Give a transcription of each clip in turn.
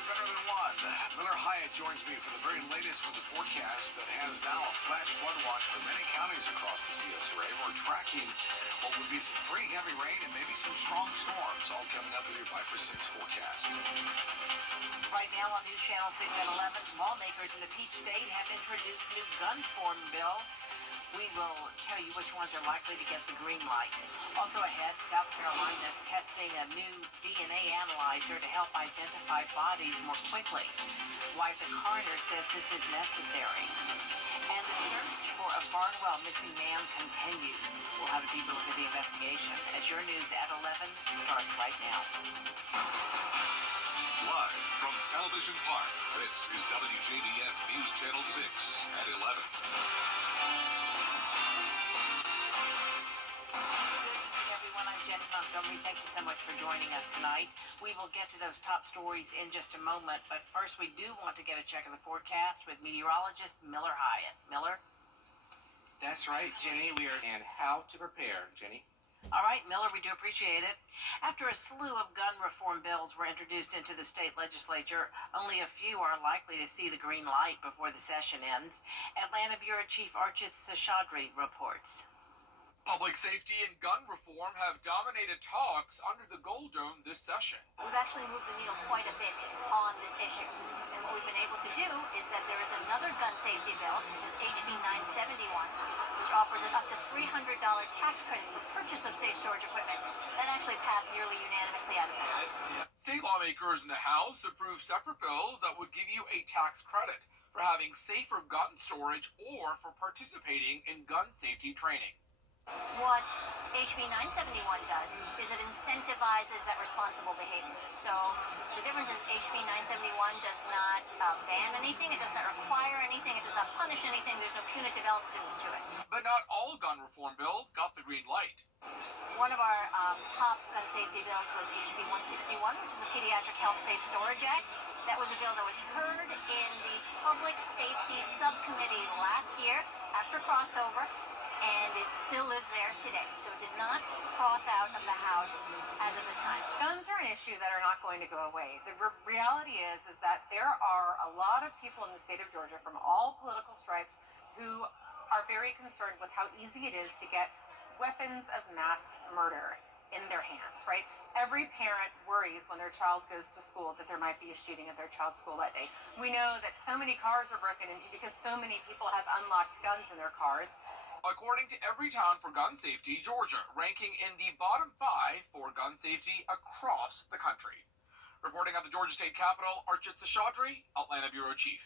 are better than one. Miller Hyatt joins me for the very latest with the forecast that has now a flash flood watch for many counties across the CSRA. We're tracking what would be some pretty heavy rain and maybe some strong storms, all coming up with your 5 for 6 forecast. Right now on News Channel 6 at 11, lawmakers in the Peach State have introduced new gun reform bills. We will tell you which ones are likely to get the green light. Also ahead, South Carolina is testing a new DNA analyzer to help identify bodies more quickly. Why the coroner says this is necessary. And the search for a Barnwell missing man continues. We'll have a deeper look at the investigation as your news at 11 starts right now. Live from Television Park, this is WJBF News Channel 6 at 11. Jenny Montgomery, thank you so much for joining us tonight. We will get to those top stories in just a moment, but first we do want to get a check of the forecast with meteorologist Miller Hyatt. Miller? That's right, Jenny. And how to prepare, Jenny. All right, Miller, we do appreciate it. After a slew of gun reform bills were introduced into the state legislature, only a few are likely to see the green light before the session ends. Atlanta Bureau Chief Archit Seshadri reports. Public safety and gun reform have dominated talks under the Gold Dome this session. We've actually moved the needle quite a bit on this issue. And what we've been able to do is that there is another gun safety bill, which is HB 971, which offers an up to $300 tax credit for purchase of safe storage equipment. That actually passed nearly unanimously out of the House. State lawmakers in the House approved separate bills that would give you a tax credit for having safer gun storage or for participating in gun safety training. What HB 971 does is it incentivizes that responsible behavior. So the difference is HB 971 does not ban anything, it does not require anything, it does not punish anything, there's no punitive element to it. But not all gun reform bills got the green light. One of our top gun safety bills was HB 161, which is the Pediatric Health Safe Storage Act. That was a bill that was heard in the Public Safety Subcommittee last year after crossover, and it still lives there today. So it did not cross out of the House as of this time. Guns are an issue that are not going to go away. The reality is that there are a lot of people in the state of Georgia from all political stripes who are very concerned with how easy it is to get weapons of mass murder in their hands, right? Every parent worries when their child goes to school that there might be a shooting at their child's school that day. We know that so many cars are broken into because so many people have unlocked guns in their cars. According to Everytown for Gun Safety, Georgia ranking in the bottom 5 for gun safety across the country. Reporting at the Georgia State Capitol, Archit Seshadri, Atlanta Bureau Chief.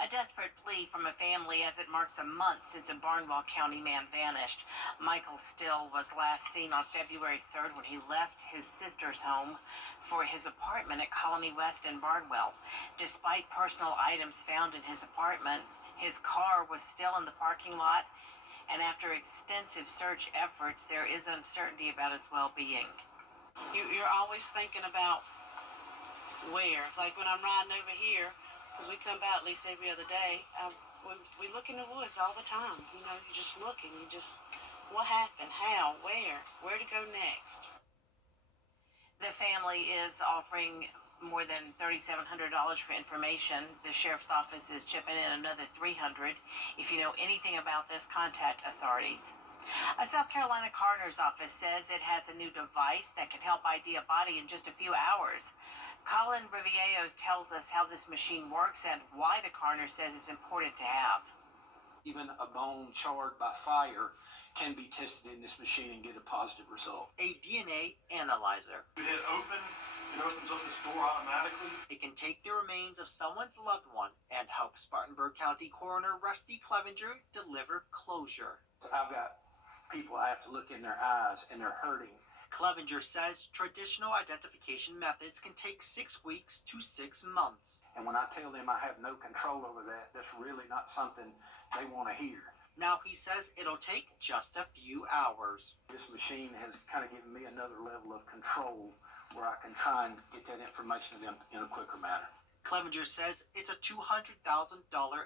A desperate plea from a family as it marks a month since a Barnwell County man vanished. Michael Still was last seen on February 3rd when he left his sister's home for his apartment at Colony West in Barnwell. Despite personal items found in his apartment, his car was still in the parking lot, and after extensive search efforts, there is uncertainty about his well-being. You're always thinking about where. Like when I'm riding over here, because we come by at least every other day, we look in the woods all the time. You know, you're just looking. What happened? How? Where to go next? The family is offering more than $3,700 for information. The sheriff's office is chipping in another $300. If you know anything about this, contact authorities. A South Carolina coroner's office says it has a new device that can help ID a body in just a few hours. Colin Riviero tells us how this machine works and why the coroner says it's important to have. Even a bone charred by fire can be tested in this machine and get a positive result. A DNA analyzer. You hit open, it opens up this door automatically. It can take the remains of someone's loved one and help Spartanburg County Coroner Rusty Clevenger deliver closure. I've got people I have to look in their eyes and they're hurting. Clevenger says traditional identification methods can take 6 weeks to 6 months. And when I tell them I have no control over that, that's really not something they want to hear. Now he says it'll take just a few hours. This machine has kind of given me another level of control where I can try and get that information to them in a quicker manner. Clevenger says it's a $200,000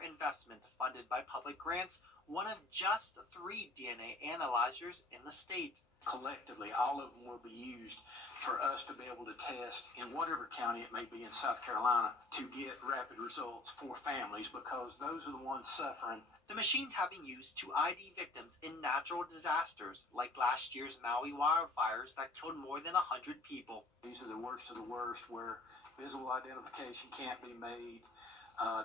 investment funded by public grants, one of just 3 DNA analyzers in the state. Collectively, all of them will be used for us to be able to test in whatever county it may be in South Carolina to get rapid results for families, because those are the ones suffering. The machines have been used to ID victims in natural disasters like last year's Maui wildfires that killed more than 100 people. These are the worst of the worst where visible identification can't be made.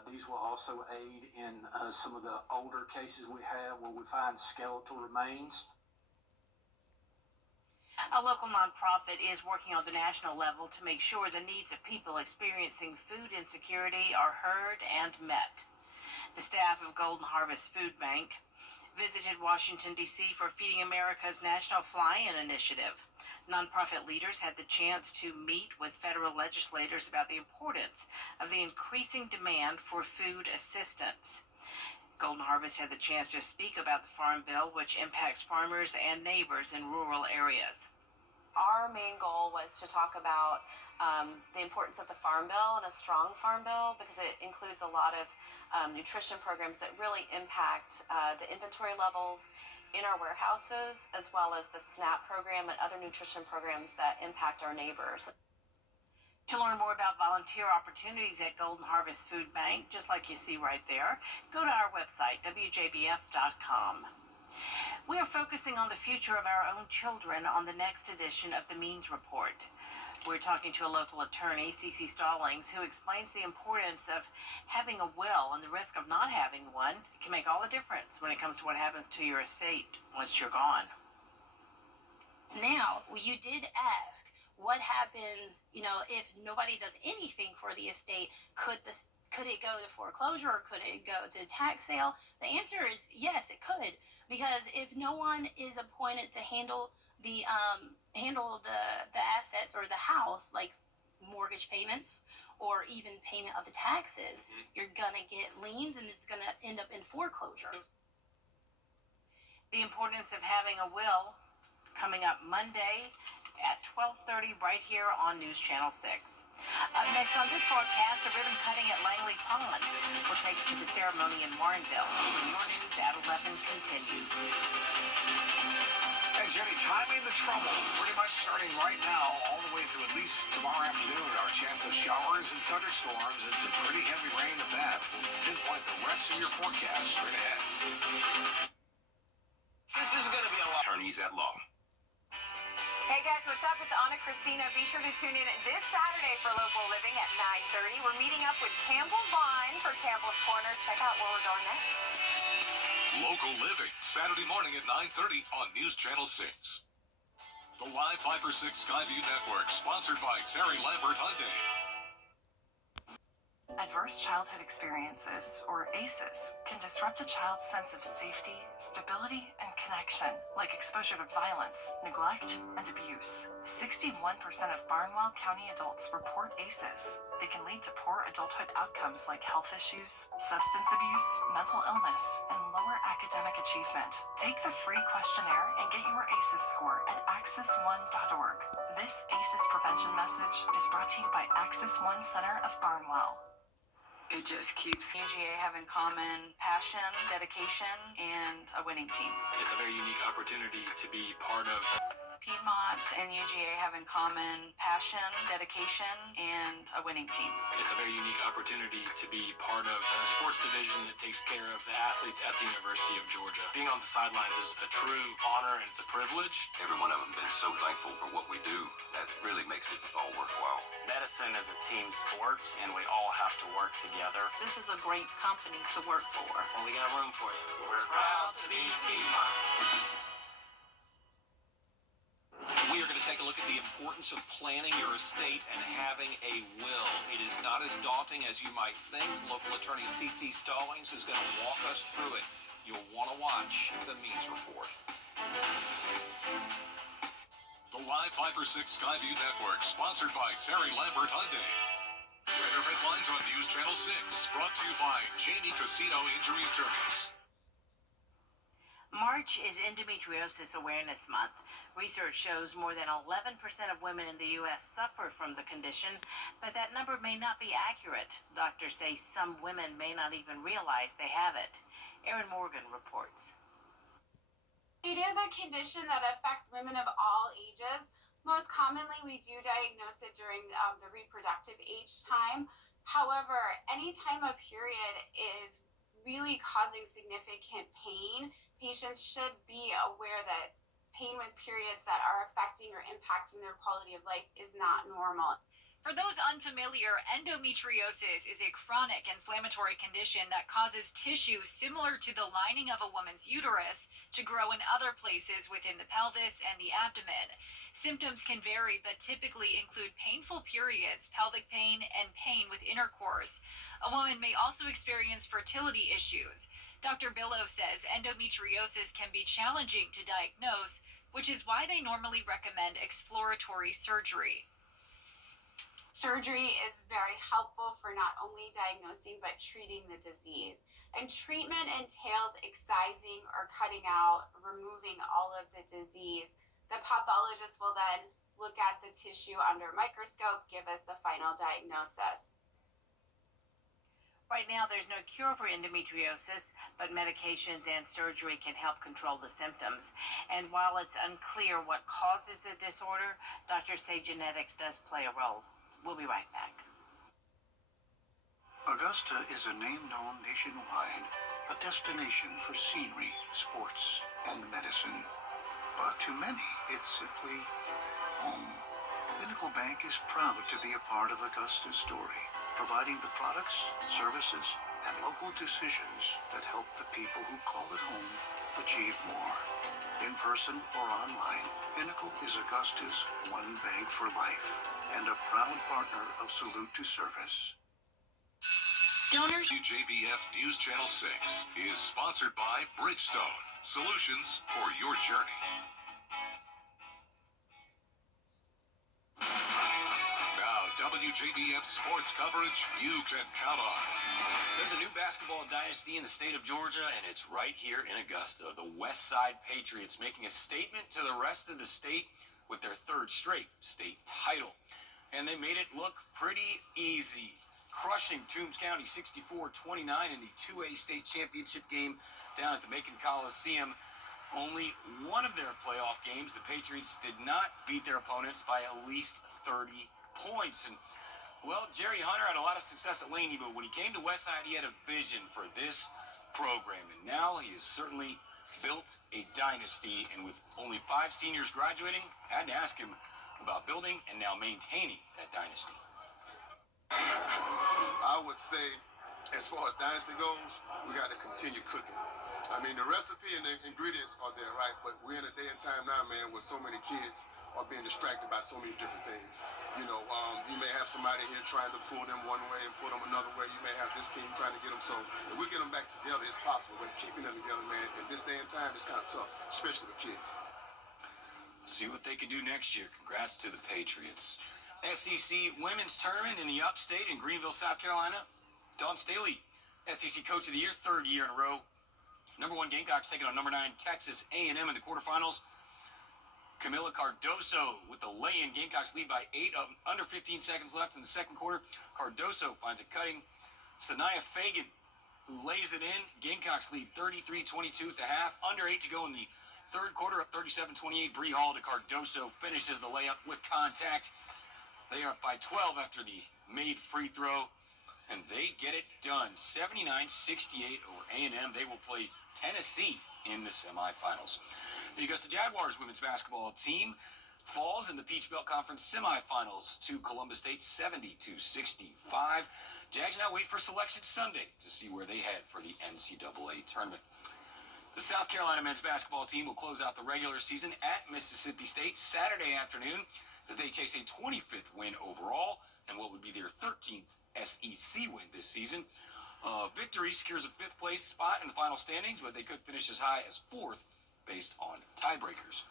These will also aid in some of the older cases we have where we find skeletal remains. A local nonprofit is working on the national level to make sure the needs of people experiencing food insecurity are heard and met. The staff of Golden Harvest Food Bank visited Washington, D.C. for Feeding America's National Fly-In Initiative. Nonprofit leaders had the chance to meet with federal legislators about the importance of the increasing demand for food assistance. Golden Harvest had the chance to speak about the Farm Bill, which impacts farmers and neighbors in rural areas. Our main goal was to talk about the importance of the Farm Bill and a strong Farm Bill, because it includes a lot of nutrition programs that really impact the inventory levels in our warehouses, as well as the SNAP program and other nutrition programs that impact our neighbors. To learn more about volunteer opportunities at Golden Harvest Food Bank, just like you see right there, go to our website, WJBF.com. We are focusing on the future of our own children on the next edition of the Means Report. We're talking to a local attorney, C.C. Stallings, who explains the importance of having a will and the risk of not having one. It can make all the difference when it comes to what happens to your estate once you're gone. Now, you did ask, what happens, if nobody does anything for the estate? Could it go to foreclosure, or could it go to tax sale? The answer is yes, it could, because if no one is appointed to handle the assets or the house, like mortgage payments or even payment of the taxes, you're gonna get liens and it's gonna end up in foreclosure. The importance of having a will, coming up Monday at 12:30 right here on News Channel 6. Up next on this broadcast, the ribbon cutting at Langley Pond. We'll take you to the ceremony in Warrenville. Your news at 11 continues. Hey, Jenny, timing the trouble. Pretty much starting right now, all the way through at least tomorrow afternoon. Our chance of showers and thunderstorms and some pretty heavy rain at that. We'll pinpoint the rest of your forecast straight ahead. This is going to be a lot. Attorneys at law. Hey guys, what's up? It's Anna Christina. Be sure to tune in this Saturday for Local Living at 9:30. We're meeting up with Campbell Vine for Campbell's Corner. Check out where we're going next. Local Living, Saturday morning at 9:30 on News Channel 6. The Live 5/6 Skyview Network, sponsored by Terry Lambert Hyundai. Adverse childhood experiences, or ACEs, can disrupt a child's sense of safety, stability, and connection, like exposure to violence, neglect, and abuse. 61% of Barnwell County adults report ACEs. They can lead to poor adulthood outcomes like health issues, substance abuse, mental illness, and lower academic achievement. Take the free questionnaire and get your ACEs score at access1.org. This ACEs prevention message is brought to you by Access One Center of Barnwell. It just keeps UGA having common passion, dedication, and a winning team. It's a very unique opportunity to be part of Piedmont and UGA having common passion, dedication, and a winning team. It's a very unique opportunity to be part of a sports division that takes care of the athletes at the University of Georgia. Being on the sidelines is a true honor and it's a privilege. Every one of them been so thankful for what we do. That really makes it all worthwhile. Medicine is a team sport, and we all have to work together. This is a great company to work for. Well, we got room for you. We're proud to be Piedmont. We are going to take a look at the importance of planning your estate and having a will. It is not as daunting as you might think. Local attorney C.C. Stallings is going to walk us through it. You'll want to watch the Means Report. The Live 5/6 Skyview Network, sponsored by Terry Lambert Hyundai. Weather headlines on News Channel 6, brought to you by Jamie Casino Injury Attorneys. March is Endometriosis Awareness Month. Research shows more than 11% of women in the U.S. suffer from the condition, but that number may not be accurate. Doctors say some women may not even realize they have it. Erin Morgan reports. It is a condition that affects women of all ages. Most commonly, we do diagnose it during the reproductive age time. However, any time a period is really causing significant pain, patients should be aware that pain with periods that are affecting or impacting their quality of life is not normal. For those unfamiliar, endometriosis is a chronic inflammatory condition that causes tissue similar to the lining of a woman's uterus to grow in other places within the pelvis and the abdomen. Symptoms can vary, but typically include painful periods, pelvic pain, and pain with intercourse. A woman may also experience fertility issues. Dr. Billow says endometriosis can be challenging to diagnose, which is why they normally recommend exploratory surgery. Surgery is very helpful for not only diagnosing but treating the disease. And treatment entails excising or cutting out, removing all of the disease. The pathologist will then look at the tissue under a microscope, give us the final diagnosis. Right now, there's no cure for endometriosis, but medications and surgery can help control the symptoms. And while it's unclear what causes the disorder, doctors say genetics does play a role. We'll be right back. Augusta is a name known nationwide, a destination for scenery, sports, and medicine. But to many, it's simply home. Pinnacle Bank is proud to be a part of Augusta's story, providing the products, services, and local decisions that help the people who call it home achieve more. In person or online, Pinnacle is Augusta's one bank for life and a proud partner of Salute to Service. Donors. WJBF News Channel 6 is sponsored by Bridgestone, solutions for your journey. Now, WJBF sports coverage you can count on. There's a new basketball dynasty in the state of Georgia, and it's right here in Augusta. The West Side Patriots making a statement to the rest of the state with their third straight state title. And they made it look pretty easy, crushing Toombs County 64-29 in the 2A state championship game down at the Macon Coliseum. Only one of their playoff games, the Patriots did not beat their opponents by at least 30 points. And, well, Jerry Hunter had a lot of success at Laney, but when he came to Westside, he had a vision for this program. And now he has certainly built a dynasty. And with only 5 seniors graduating, I had to ask him about building and now maintaining that dynasty. I would say, as far as dynasty goes, we got to continue cooking. I mean, the recipe and the ingredients are there, right? But we're in a day and time now, man, where so many kids are being distracted by so many different things. You know, you may have somebody here trying to pull them one way and pull them another way. You may have this team trying to get them. So if we get them back together, it's possible. But keeping them together, man, in this day and time, it's kind of tough, especially with kids. See what they can do next year. Congrats to the Patriots. SEC Women's Tournament in the Upstate in Greenville, South Carolina. Dawn Staley, SEC Coach of the Year, 3rd year in a row. Number 1 Gamecocks taking on number 9 Texas A&M in the quarterfinals. Camila Cardoso with the lay-in. Gamecocks lead by 8. Under 15 seconds left in the second quarter. Cardoso finds it cutting. Sanaya Fagan, who lays it in. Gamecocks lead 33-22 at the half. Under 8 to go in the third quarter, up 37-28. Bree Hall to Cardoso finishes the layup with contact. They are up by 12 after the made free throw, and they get it done. 79-68 over A&M. They will play Tennessee in the semifinals. The Augusta Jaguars women's basketball team falls in the Peach Belt Conference semifinals to Columbus State 70-65. Jags now wait for Selection Sunday to see where they head for the NCAA tournament. The South Carolina men's basketball team will close out the regular season at Mississippi State Saturday afternoon as they chase a 25th win overall and what would be their 13th SEC win this season. Victory secures a 5th place spot in the final standings, but they could finish as high as 4th based on tiebreakers.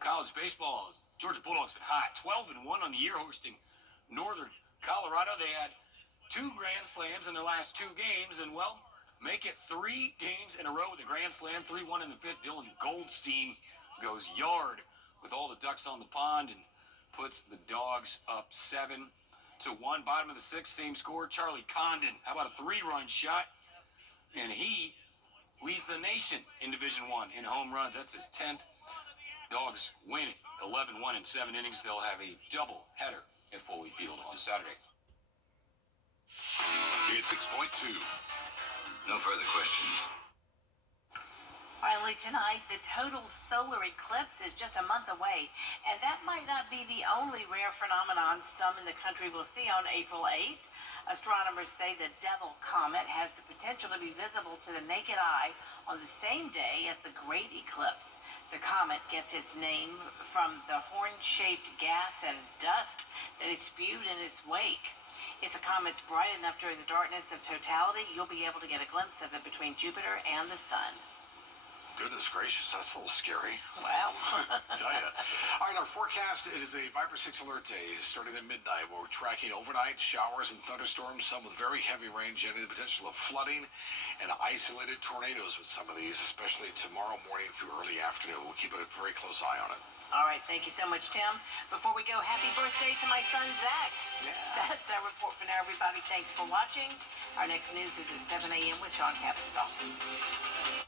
College baseball, Georgia Bulldogs been hot, 12-1 on the year, hosting Northern Colorado. They had 2 grand slams in their last 2 games, and well, make it 3 games in a row with a grand slam, 3-1 in the 5th. Dylan Goldstein goes yard with all the ducks on the pond and puts the Dogs up 7-1. Bottom of the 6th, same score. Charlie Condon, how about a 3-run shot? And he leads the nation in Division I in home runs. That's his 10th. Dogs winning 11-1 in 7 innings. They'll have a double header at Foley Field on Saturday. It's 6.2. No further questions. Finally tonight, the total solar eclipse is just a month away, and that might not be the only rare phenomenon some in the country will see on April 8th. Astronomers say the Devil Comet has the potential to be visible to the naked eye on the same day as the Great Eclipse. The comet gets its name from the horn-shaped gas and dust that is spewed in its wake. If the comet's bright enough during the darkness of totality, you'll be able to get a glimpse of it between Jupiter and the sun. Goodness gracious, that's a little scary. Wow. Tell ya. All right, our forecast is a Viper 6 alert day starting at midnight. We're tracking overnight showers and thunderstorms, some with very heavy rain, generating the potential of flooding and isolated tornadoes with some of these, especially tomorrow morning through early afternoon. We'll keep a very close eye on it. All right, thank you so much, Tim. Before we go, happy birthday to my son, Zach. Yeah. That's our report for now, everybody. Thanks for watching. Our next news is at 7 a.m. with Sean Capital.